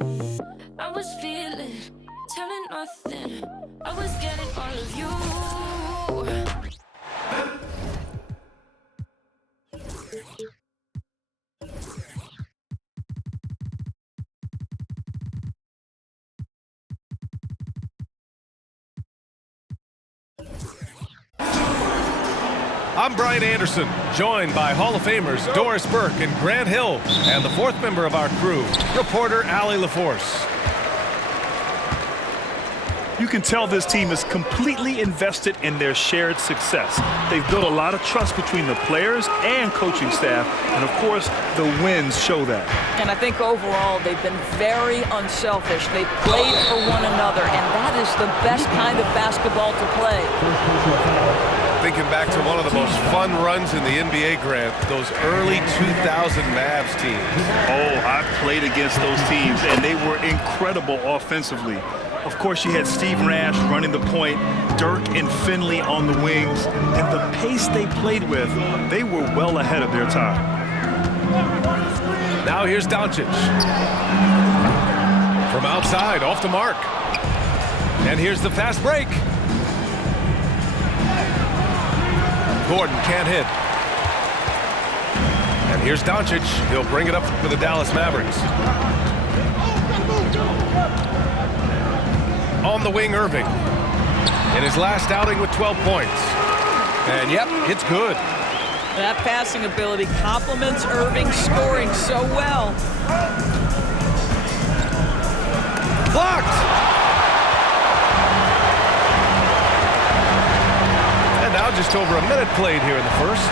I was feeling, telling nothing. I was getting all of you. I'm Brian Anderson, joined by Hall of Famers Doris Burke and Grant Hill, and the fourth member of our crew, reporter Allie LaForce. You can tell this team is completely invested in their shared success. They've built a lot of trust between the players and coaching staff, and of course, the wins show that. And I think overall, they've been very unselfish. They've played for one another, and that is the best kind of basketball to play. Thinking back to one of the most fun runs in the NBA, Grant, those early 2000 Mavs teams. Oh, I played against those teams, and they were incredible offensively. Of course, you had Steve Nash running the point, Dirk and Finley on the wings, and the pace they played with, they were well ahead of their time. Now here's Doncic. From outside, off the mark. And here's the fast break. Gordon can't hit. And here's Doncic. He'll bring it up for the Dallas Mavericks. On the wing, Irving. In his last outing with 12 points. And yep, it's good. That passing ability complements Irving scoring so well. Blocked! And now just over a minute played here in the first.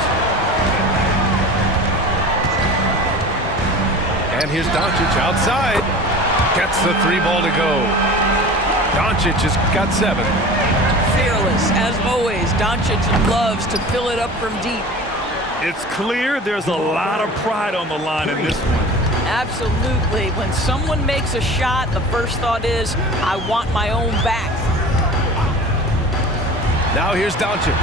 And here's Doncic outside. Gets the three ball to go. Doncic has got 7. Fearless, as always. Doncic loves to fill it up from deep. It's clear there's a lot of pride on the line in this one. Absolutely. When someone makes a shot, the first thought is, I want my own back. Now here's Doncic.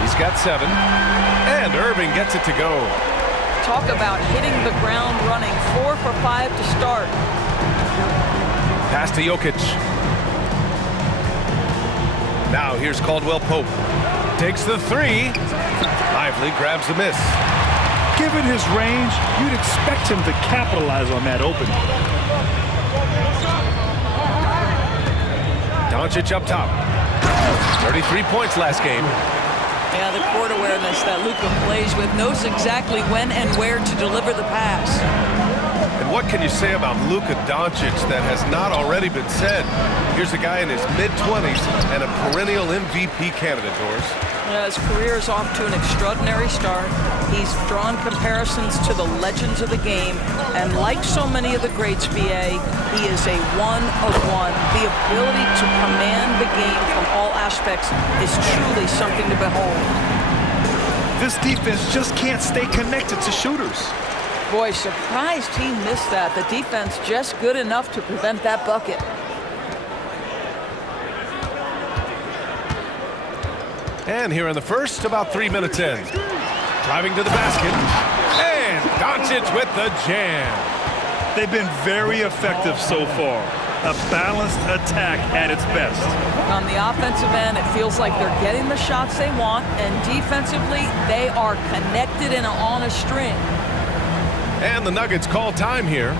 He's got 7. And Irving gets it to go. Talk about hitting the ground running. 4 for 5 to start. Pass to Jokic. Now here's Caldwell Pope. Takes the 3. Lively grabs the miss. Given his range, you'd expect him to capitalize on that opening. Doncic up top. 33 points last game. Yeah, the court awareness that Luka plays with, knows exactly when and where to deliver the pass. And what can you say about Luka Doncic that has not already been said? Here's a guy in his mid-20s and a perennial MVP candidate, Doris. His career is off to an extraordinary start. He's drawn comparisons to the legends of the game, and like so many of the greats, BA, he is a one-of-one. The ability to command the game from all aspects is truly something to behold. This defense just can't stay connected to shooters. Boy, surprised he missed that. The defense just good enough to prevent that bucket. And here in the first, about 3 minutes in. Driving to the basket. And Doncic with the jam. They've been very effective so far. A balanced attack at its best. On the offensive end, it feels like they're getting the shots they want, and defensively, they are connected and on a string. And the Nuggets call time here.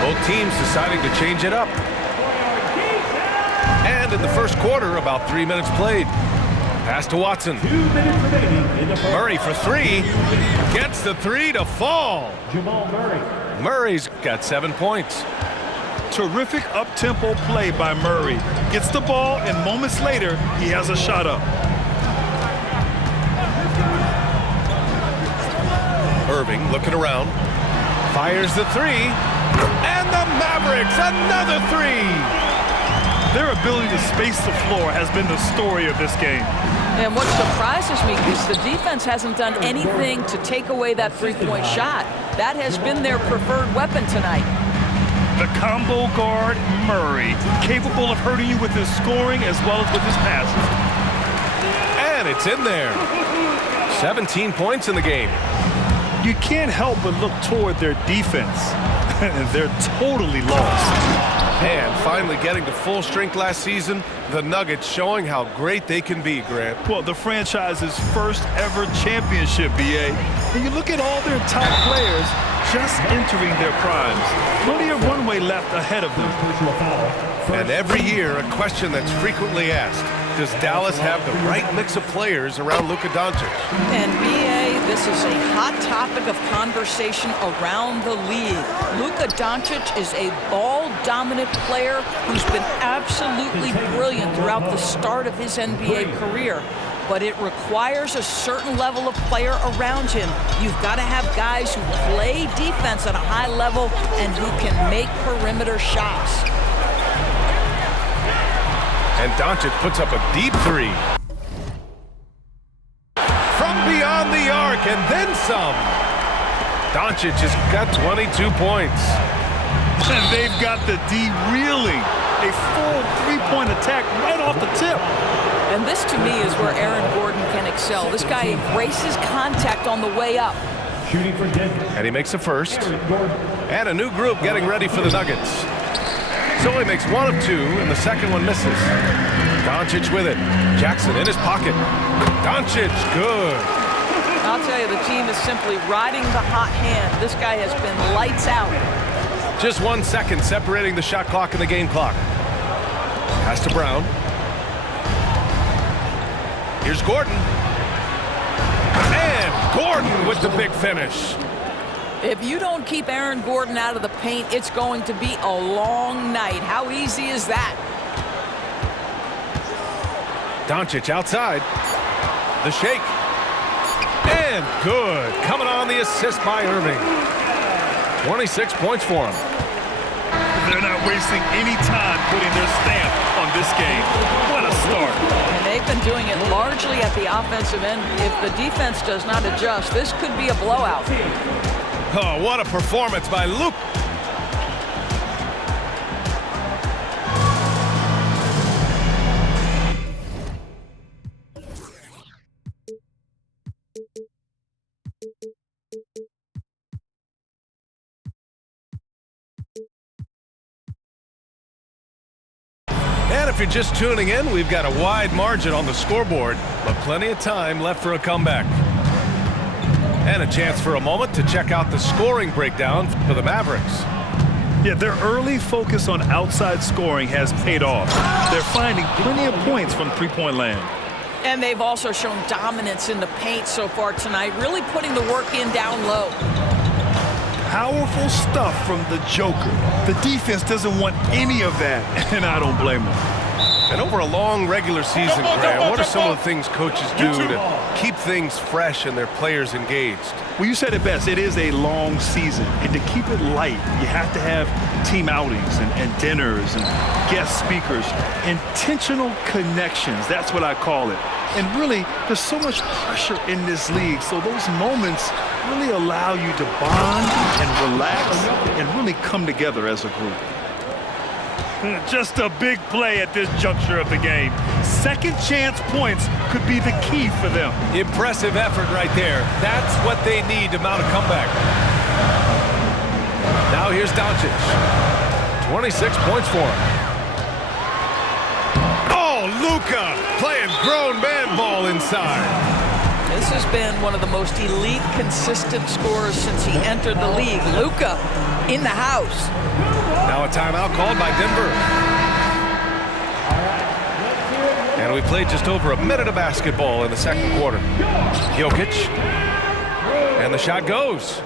Both teams deciding to change it up. And in the first quarter, about 3 minutes played. Pass to Watson. 2 minutes remaining in the first. Murray for 3. Gets the 3 to fall. Jamal Murray. Murray's got 7 points. Terrific up-tempo play by Murray. Gets the ball, and moments later, he has a shot up. Irving looking around. Fires the 3. And the Mavericks, another 3. Their ability to space the floor has been the story of this game. And what surprises me is the defense hasn't done anything to take away that three-point shot. That has been their preferred weapon tonight. The combo guard, Murray, capable of hurting you with his scoring as well as with his passing. it's in there. 17 points in the game. You can't help but look toward their defense. They're totally lost. And finally getting to full strength last season, the Nuggets showing how great they can be, Grant. Well, the franchise's first ever championship, BA. And you look at all their top players just entering their primes. Plenty of runway left ahead of them. And every year, a question that's frequently asked, does Dallas have the right mix of players around Luka Doncic? And BA, this is a hot topic of conversation around the league. Luka Doncic is a ball-dominant player who's been absolutely brilliant throughout the start of his NBA career. But it requires a certain level of player around him. You've got to have guys who play defense at a high level and who can make perimeter shots. And Doncic puts up a deep three. From beyond the arc and then some. Doncic has got 22 points. And they've got the D reeling. A full three-point attack right off the tip. And this, to me, is where Aaron Gordon can excel. This guy embraces contact on the way up. Shooting for Denver. And he makes a first. Aaron Gordon. And a new group getting ready for the Nuggets. So he makes one of two, and the second one misses. Doncic with it. Jackson in his pocket. Doncic, good. I'll tell you, the team is simply riding the hot hand. This guy has been lights out. Just 1 second separating the shot clock and the game clock. Pass to Brown. Here's Gordon. And Gordon with the big finish. If you don't keep Aaron Gordon out of the paint, it's going to be a long night. How easy is that? Doncic outside. The shake. And good. Coming on the assist by Irving. 26 points for him. They're not wasting any time putting their stamp on this game. What a start. And they've been doing it largely at the offensive end. If the defense does not adjust, this could be a blowout. Oh, what a performance by Luka. And if you're just tuning in, we've got a wide margin on the scoreboard, but plenty of time left for a comeback. And a chance for a moment to check out the scoring breakdown for the Mavericks. Yeah, their early focus on outside scoring has paid off. They're finding plenty of points from three-point land. And they've also shown dominance in the paint so far tonight, really putting the work in down low. Powerful stuff from the Joker. The defense doesn't want any of that, and I don't blame them. And over a long regular season, Grant, what are some of the things coaches do to keep things fresh and their players engaged? Well, you said it best. It is a long season, and to keep it light, you have to have team outings and dinners and guest speakers. Intentional connections, that's what I call it. And really, there's so much pressure in this league, so those moments really allow you to bond and relax and really come together as a group. Just a big play at this juncture of the game. Second chance points could be the key for them. Impressive effort right there. That's what they need to mount a comeback. Now here's Doncic. 26 points for him. Oh, Luka playing grown man ball inside. This has been one of the most elite, consistent scorers since he entered the league. Luka in the house. Now a timeout called by Denver. And we played just over a minute of basketball in the second quarter. Jokic. And the shot goes.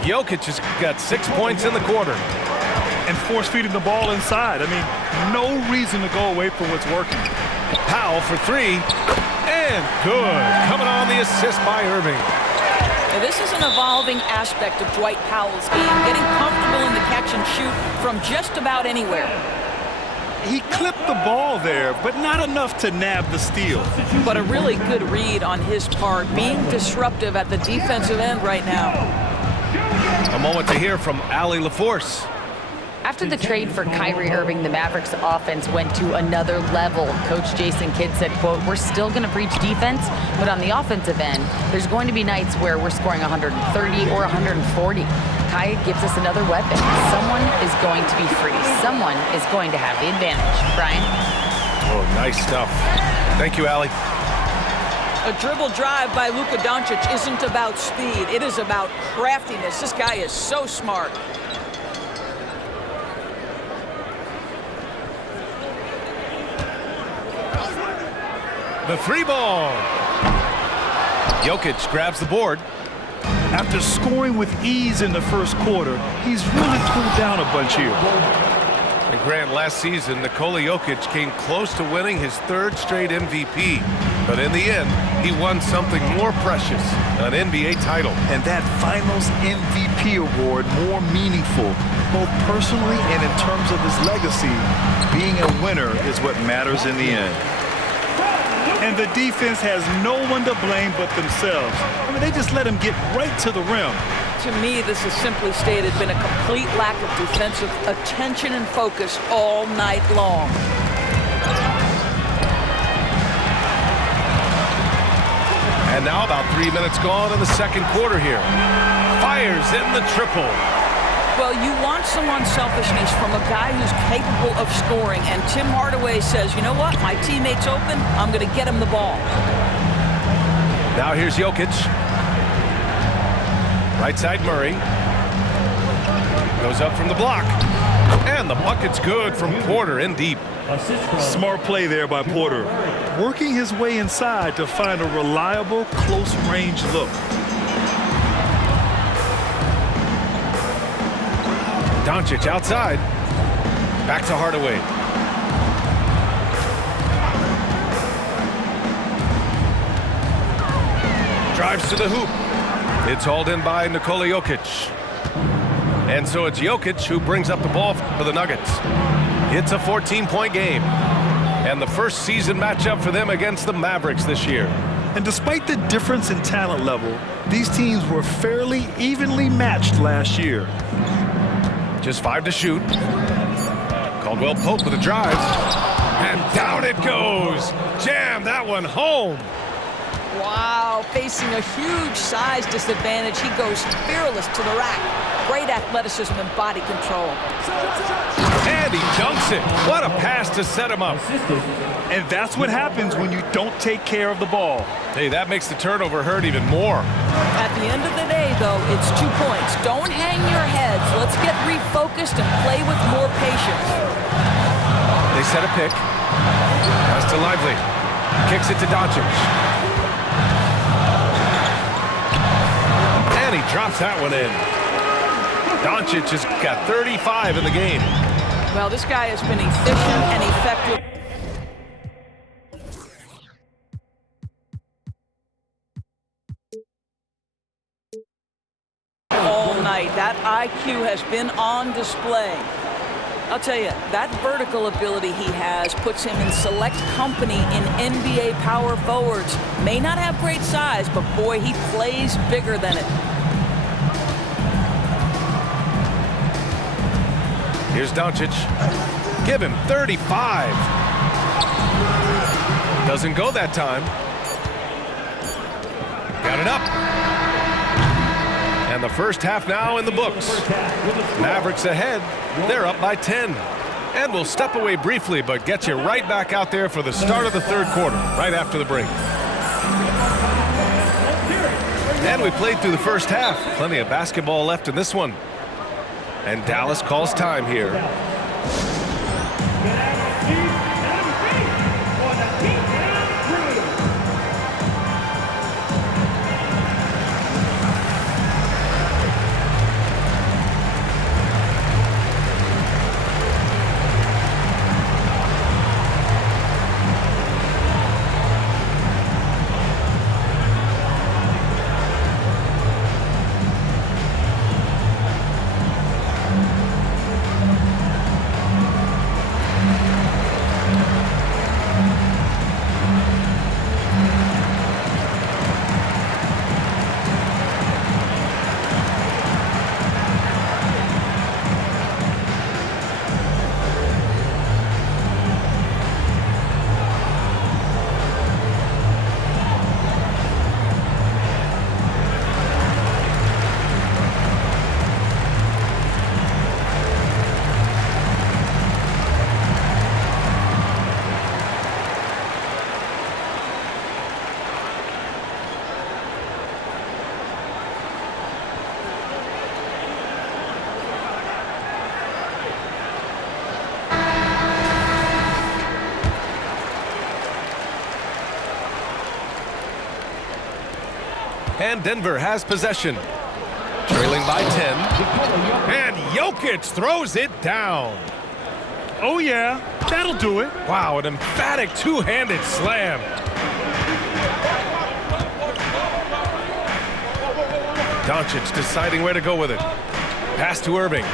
Jokic has got 6 points in the quarter. And force-feeding the ball inside. I mean, no reason to go away from what's working. Powell for three. And good. Coming on the assist by Irving. Now, this is an evolving aspect of Dwight Powell's game, getting comfortable in the catch and shoot from just about anywhere. He clipped the ball there, but not enough to nab the steal. But a really good read on his part, being disruptive at the defensive end right now. A moment to hear from Allie LaForce. After the trade for Kyrie Irving, the Mavericks offense went to another level. Coach Jason Kidd said, quote, "We're still going to preach defense, but on the offensive end, there's going to be nights where we're scoring 130 or 140. Kai gives us another weapon. Someone is going to be free. Someone is going to have the advantage." Brian? Oh, nice stuff. Thank you, Allie. A dribble drive by Luka Doncic isn't about speed. It is about craftiness. This guy is so smart. The three ball. Jokic grabs the board. After scoring with ease in the first quarter, he's really cooled down a bunch here. And Grant, last season, Nikola Jokic came close to winning his third straight MVP. But in the end, he won something more precious, an NBA title. And that Finals MVP award more meaningful, both personally and in terms of his legacy. Being a winner is what matters in the end. And the defense has no one to blame but themselves. I mean, they just let him get right to the rim. To me, this has simply stated been a complete lack of defensive attention and focus all night long. And now about 3 minutes gone in the second quarter here. Fires in the triple. Well, you want some unselfishness from a guy who's capable of scoring, and Tim Hardaway says, you know what, my teammate's open, I'm going to get him the ball. Now here's Jokic. Right side Murray. Goes up from the block. And the bucket's good from Porter in deep. Smart play there by Porter. Working his way inside to find a reliable, close-range look. Doncic outside. Back to Hardaway. Drives to the hoop. It's hauled in by Nikola Jokic. And so it's Jokic who brings up the ball for the Nuggets. It's a 14-point game. And the first season matchup for them against the Mavericks this year. And despite the difference in talent level, these teams were fairly evenly matched last year. Just 5 to shoot. Caldwell Pope with a drive. And down it goes. Jam that one home. Wow, facing a huge size disadvantage, he goes fearless to the rack. Great athleticism and body control. And he dunks it. What a pass to set him up. And that's what happens when you don't take care of the ball. Hey, that makes the turnover hurt even more. At the end of the day, though, it's 2 points. Don't hang your heads. Let's get refocused and play with more patience. They set a pick. Pass to Lively. Kicks it to Doncic. And he drops that one in. Doncic has got 35 in the game. Well, this guy has been efficient and effective. All night. That IQ has been on display. I'll tell you, that vertical ability he has puts him in select company in NBA power forwards. May not have great size, but boy, he plays bigger than it. Here's Doncic. Give him 35. Doesn't go that time. Got it up. And the first half now in the books. Mavericks ahead. They're up by 10. And we'll step away briefly, but get you right back out there for the start of the third quarter, right after the break. And we played through the first half. Plenty of basketball left in this one. And Dallas calls time here. And Denver has possession. Trailing by 10. And Jokic throws it down. Oh, yeah, that'll do it. Wow, an emphatic two-handed slam. Doncic deciding where to go with it. Pass to Irving.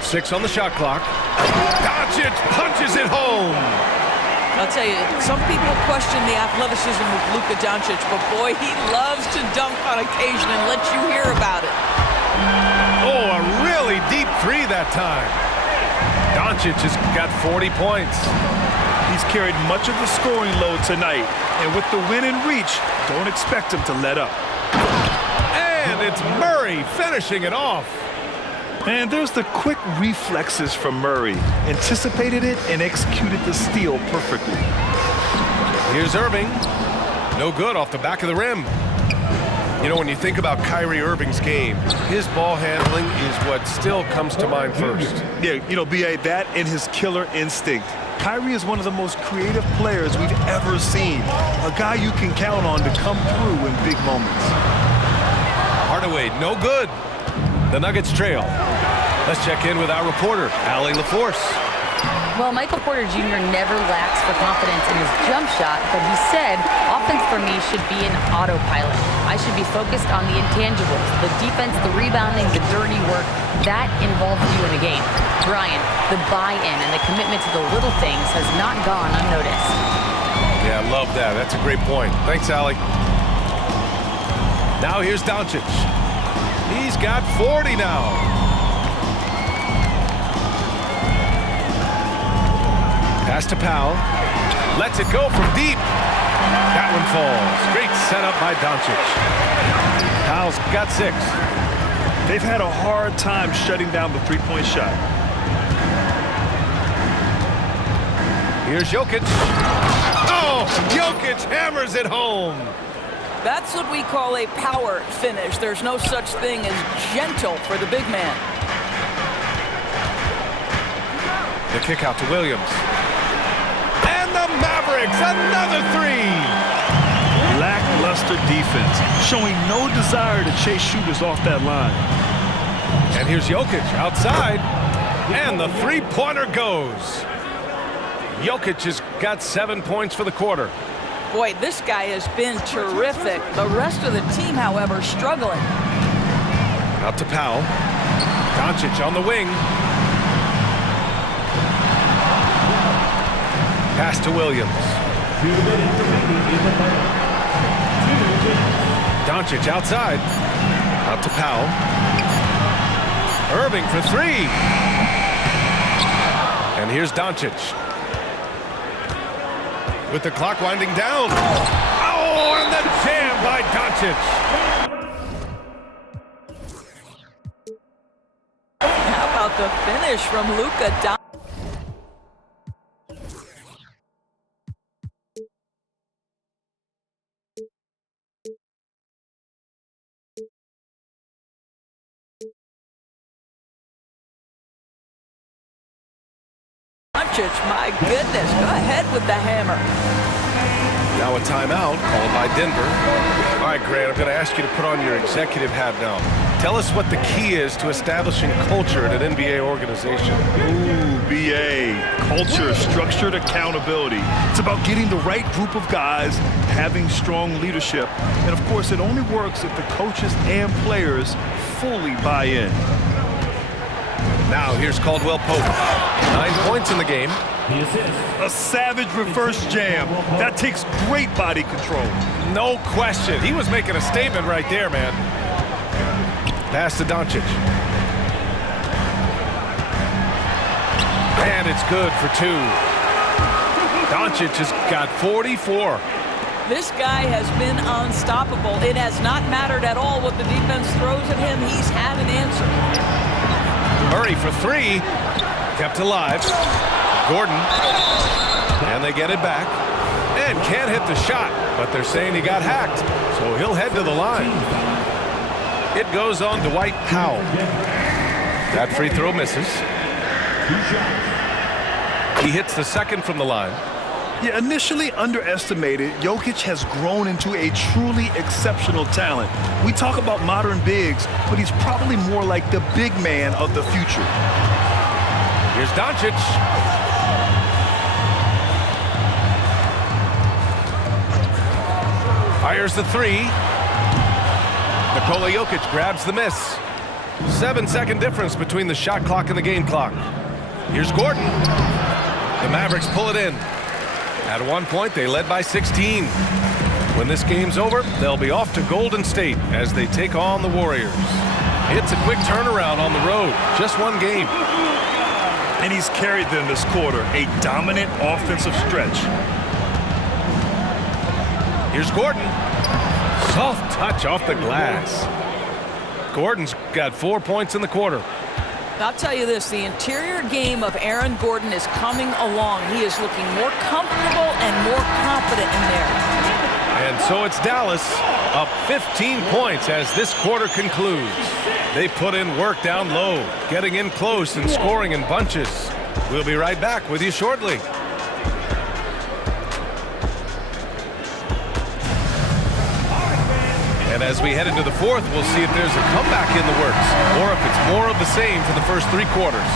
6 on the shot clock. Doncic punches it home. I'll tell you, some people question the athleticism of Luka Doncic, but boy, he loves to dunk on occasion and let you hear about it. Oh, a really deep three that time. Doncic has got 40 points. He's carried much of the scoring load tonight, and with the win in reach, don't expect him to let up. And it's Murray finishing it off. And there's the quick reflexes from Murray. Anticipated it and executed the steal perfectly. Here's Irving. No good off the back of the rim. You know, when you think about Kyrie Irving's game, his ball handling is what still comes to mind first. Yeah, you know, B.A., that and his killer instinct. Kyrie is one of the most creative players we've ever seen. A guy you can count on to come through in big moments. Hardaway, no good. The Nuggets trail. Let's check in with our reporter, Allie LaForce. Well, Michael Porter Jr. never lacks for confidence in his jump shot, but he said, offense for me should be an autopilot. I should be focused on the intangibles, the defense, the rebounding, the dirty work. That involves you in a game. Brian, the buy-in and the commitment to the little things has not gone unnoticed. Yeah, I love that. That's a great point. Thanks, Allie. Now here's Doncic. He's got 40 now. Pass to Powell. Lets it go from deep. That one falls. Great setup by Doncic. Powell's got 6. They've had a hard time shutting down the three-point shot. Here's Jokic. Oh, Jokic hammers it home. That's what we call a power finish. There's no such thing as gentle for the big man. The kick out to Williams. And the Mavericks, another 3. Lackluster defense, showing no desire to chase shooters off that line. And here's Jokic outside. And the three-pointer goes. Jokic has got 7 points for the quarter. Boy, this guy has been terrific. The rest of the team, however, struggling. Out to Powell. Doncic on the wing. Pass to Williams. Doncic outside. Out to Powell. Irving for 3. And here's Doncic. With the clock winding down. Oh, and the jam by Doncic. How about the finish from Luka Doncic? My goodness, go ahead with the hammer. Now a timeout called by Denver. All right, Grant, I'm going to ask you to put on your executive hat now. Tell us what the key is to establishing culture at an NBA organization. Ooh, BA. Culture, structured accountability. It's about getting the right group of guys, having strong leadership. And, of course, it only works if the coaches and players fully buy in. Now here's Caldwell Pope. 9 points in the game. A savage reverse jam. That takes great body control. No question. He was making a statement right there, man. Pass to Doncic. And it's good for 2. Doncic has got 44. This guy has been unstoppable. It has not mattered at all what the defense throws at him. He's had an answer. Murray for 3. Kept alive. Gordon. And they get it back. And can't hit the shot, but they're saying he got hacked, so he'll head to the line. It goes on to Dwight Powell. That free throw misses. He hits the second from the line. Yeah, initially underestimated, Jokic has grown into a truly exceptional talent. We talk about modern bigs, but he's probably more like the big man of the future. Here's Doncic. Fires the three. Nikola Jokic grabs the miss. 7-second difference between the shot clock and the game clock. Here's Gordon. The Mavericks pull it in. At one point, they led by 16. When this game's over, they'll be off to Golden State as they take on the Warriors. It's a quick turnaround on the road. Just one game. And he's carried them this quarter. A dominant offensive stretch. Here's Gordon. Soft touch off the glass. Gordon's got 4 points in the quarter. I'll tell you this, the interior game of Aaron Gordon is coming along. He is looking more comfortable and more confident in there. And so it's Dallas up 15 points as this quarter concludes. They put in work down low, getting in close and scoring in bunches. We'll be right back with you shortly. And as we head into the fourth, we'll see if there's a comeback in the works or if it's more of the same for the first 3 quarters.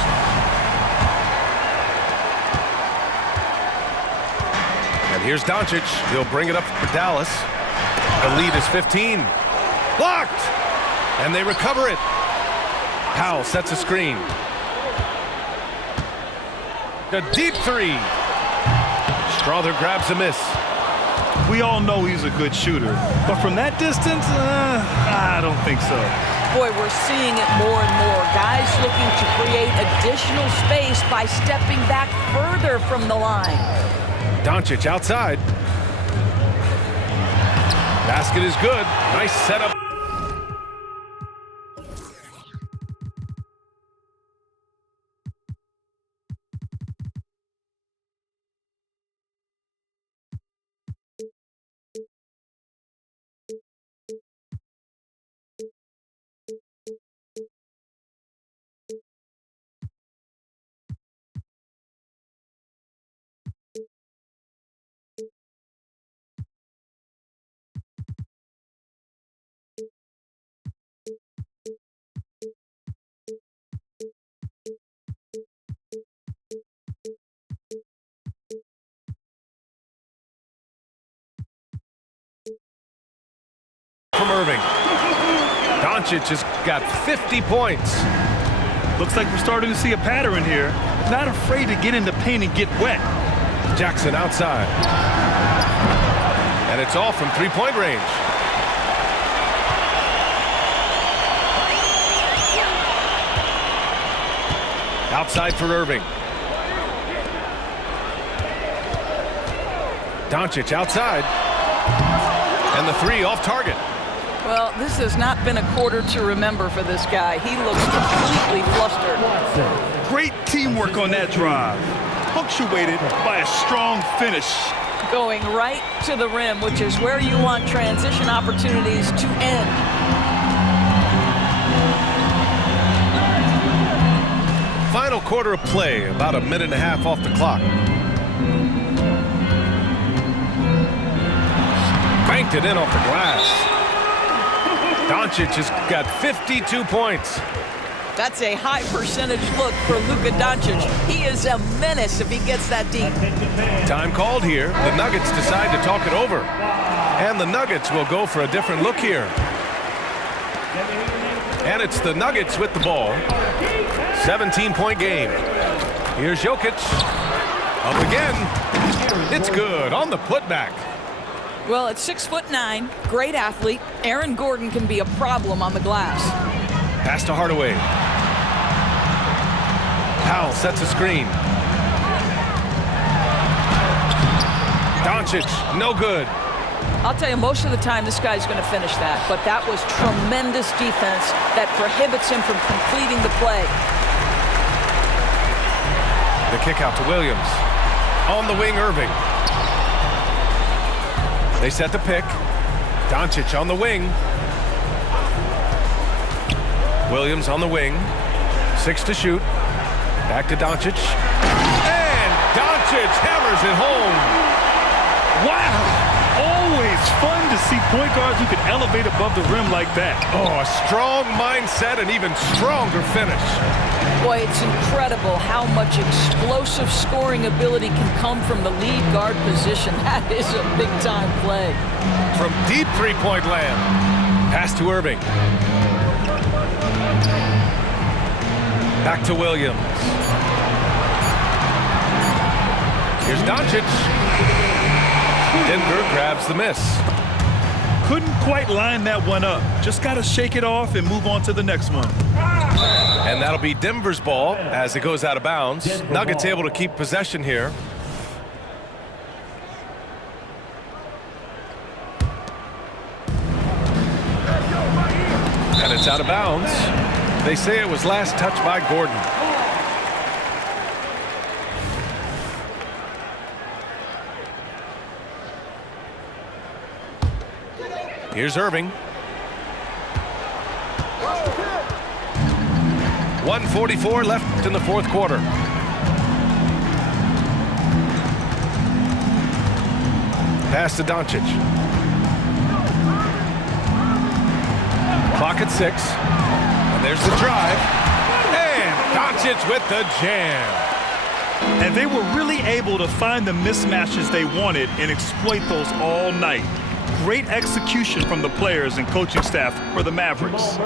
And here's Doncic. He'll bring it up for Dallas. The lead is 15. Blocked! And they recover it. Powell sets a screen. The deep three. Strother grabs a miss. We all know he's a good shooter, but from that distance, I don't think so. Boy, we're seeing it more and more. Guys looking to create additional space by stepping back further from the line. Doncic outside. Basket is good. Nice setup. From Irving. Doncic has got 50 points. Looks like we're starting to see a pattern here. Not afraid to get in the paint and get wet. Jackson outside. And it's all from three-point range. Outside for Irving. Doncic outside. And the three off target. Well, this has not been a quarter to remember for this guy. He looks completely flustered. Great teamwork on that drive. Punctuated by a strong finish. Going right to the rim, which is where you want transition opportunities to end. Final quarter of play, about a minute and a half off the clock. Banked it in off the glass. Doncic has got 52 points. That's a high percentage look for Luka Doncic. He is a menace if he gets that deep. Time called here. The Nuggets decide to talk it over. And the Nuggets will go for a different look here. And it's the Nuggets with the ball. 17-point game. Here's Jokic. Up again. It's good on the putback. Well, at 6'9", great athlete, Aaron Gordon can be a problem on the glass. Pass to Hardaway. Powell sets a screen. Doncic, no good. I'll tell you, most of the time this guy's going to finish that, but that was tremendous defense that prohibits him from completing the play. The kick out to Williams. On the wing, Irving. They set the pick. Doncic on the wing. Williams on the wing. 6 to shoot. Back to Doncic. And Doncic hammers it home. Wow! Always fun to see point guards who can elevate above the rim like that. Oh, a strong mindset and even stronger finish. Boy, it's incredible how much explosive scoring ability can come from the lead guard position. That is a big-time play. From deep three-point land. Pass to Irving. Back to Williams. Here's Doncic. Denver grabs the miss. Couldn't quite line that one up. Just got to shake it off and move on to the next one. And that'll be Denver's ball as it goes out of bounds. Nuggets able to keep possession here. And it's out of bounds. They say it was last touched by Gordon. Here's Irving. 1:44 left in the fourth quarter. Pass to Doncic. Clock at 6. And there's the drive. And Doncic with the jam. And they were really able to find the mismatches they wanted and exploit those all night. Great execution from the players and coaching staff for the Mavericks.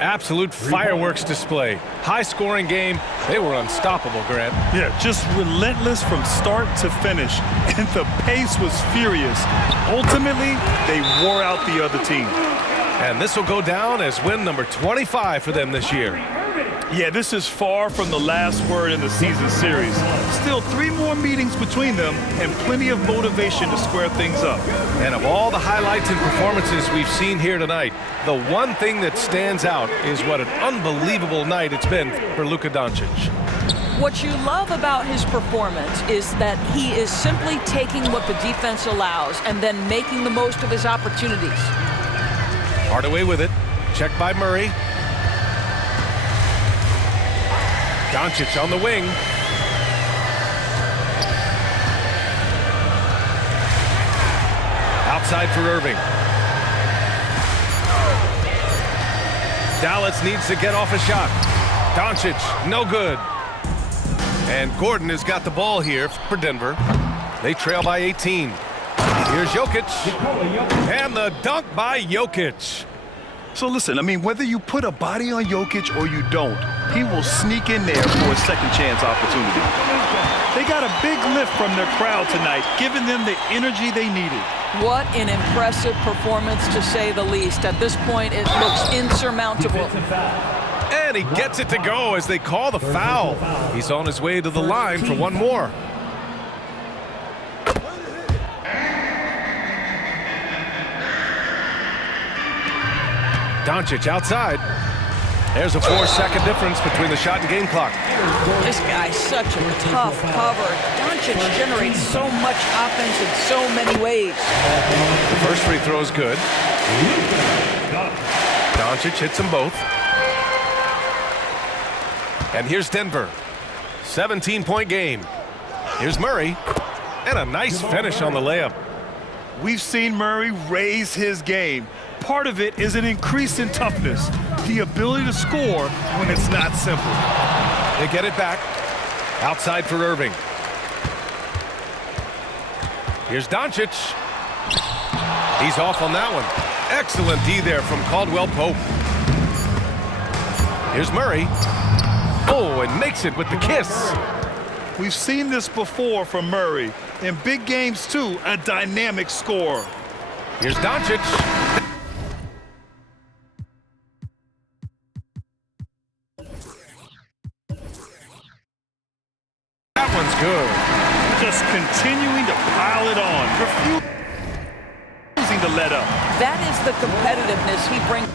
Absolute fireworks display. High-scoring game. They were unstoppable, Grant. Yeah, just relentless from start to finish. And the pace was furious. Ultimately, they wore out the other team. And this will go down as win number 25 for them this year. Yeah, this is far from the last word in the season series. Still 3 more meetings between them and plenty of motivation to square things up. And of all the highlights and performances we've seen here tonight, the one thing that stands out is what an unbelievable night it's been for Luka Doncic. What you love about his performance is that he is simply taking what the defense allows and then making the most of his opportunities. Hardaway with it. Checked by Murray. Doncic on the wing. Outside for Irving. Dallas needs to get off a shot. Doncic, no good. And Gordon has got the ball here for Denver. They trail by 18. Here's Jokic. And the dunk by Jokic. So listen, I mean, whether you put a body on Jokic or you don't, he will sneak in there for a second chance opportunity. They got a big lift from their crowd tonight, giving them the energy they needed. What an impressive performance, to say the least. At this point, it looks insurmountable. And he gets it to go as they call the foul. He's on his way to the line for one more. Doncic outside. There's a 4-second difference between the shot and game clock. This guy's such a tough cover. Doncic generates so much offense in so many ways. The first free throw is good. Doncic hits them both. And here's Denver. 17-point game. Here's Murray. And a nice finish on the layup. We've seen Murray raise his game. Part of it is an increase in toughness, the ability to score when it's not simple. They get it back. Outside for Irving. Here's Doncic. He's off on that one. Excellent D there from Caldwell Pope. Here's Murray. Oh, and makes it with the kiss. We've seen this before from Murray. In big games, too, a dynamic scorer. Here's Doncic. That one's good. Just continuing to pile it on. Refusing to let up. That is the competitiveness he brings.